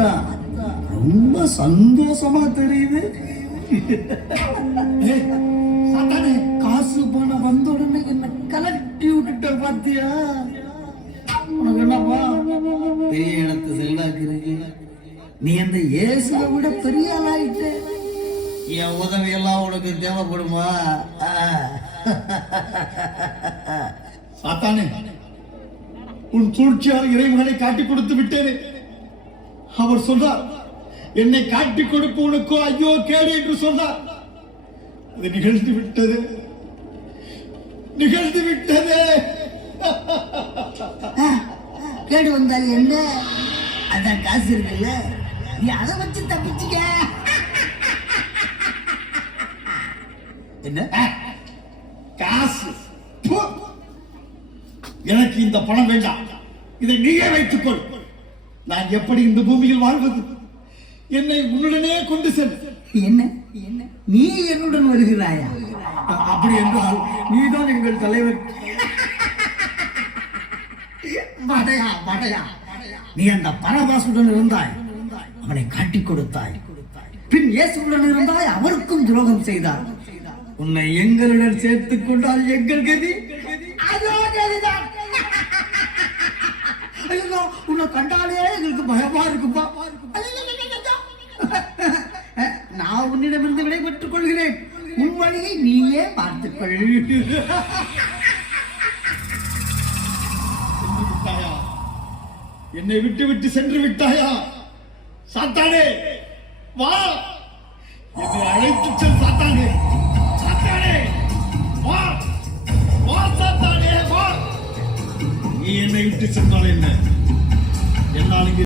பார்த்தா ரொம்ப சந்தோஷமா தெரியுது. சாத்தானே, காசு பணம் வந்த உடனே என்ன கலட்டி விட்டுட்ட பாத்தியா? உனக்கு என்னப்பா பெரிய இடத்து செல்வாக்கு? நீ அந்த இயேசுவை விட பெரிய ஆளாயிட்ட. என் உதவி எல்லாம் உனக்கு தேவைப்படுமா? சாத்தானே, உன் சூழ்ச்சியால் இறைமகனை காட்டி கொடுத்து விட்டேனே. அவர் சொல்றார், என்னை காட்டி கொடுப்பவனுக்கோ ஐயோ கேடு என்று சொன்னார். அது நிகழ்ந்து விட்டது, நிகழ்ந்து விட்டது. கேடு வந்தால் என்ன? அதான் காசு இருக்குல்ல, நீ அதை வச்சு தப்பிச்சுக்க. என்ன காசு? எனக்கு இந்த பணம் வேண்டாம், இதை நீயே வைத்துக்கொள். நான் எப்படி இந்த பூமியில் வாழ்வது? என்னை உன்னுடனே கொண்டு செல். என்ன நீ என்னுடன் வருகிறாயா? அப்படி என்றால் நீதான் எங்கள் தலைவர். நீ அந்த பரபாசுடன் இருந்தாய், அவனை காட்டிக் கொடுத்தாய். பின் இயேசுடன் இருந்தாய், அவருக்கும் துரோகம் செய்தார். உன்னை எங்களுடன் சேர்த்துக் கொண்டால் எங்கள் கதி அதோ கதிதான். உன்னை கண்டாலே எங்களுக்கு பயமா இருக்குப்பா. நான் உன்னிடமிருந்து விடை பெற்றுக் கொள்கிறேன். உன் வழியை நீயே பார்த்துக்கொள். என்னை விட்டு விட்டு சென்று விட்டாயா? சாத்தானே வா, என்னை அழைத்து செல். சாத்தானே, சாத்தானே வா, வா சாத்தானே வா. நீ என்னை விட்டு சென்றால் என்ன? என்னால்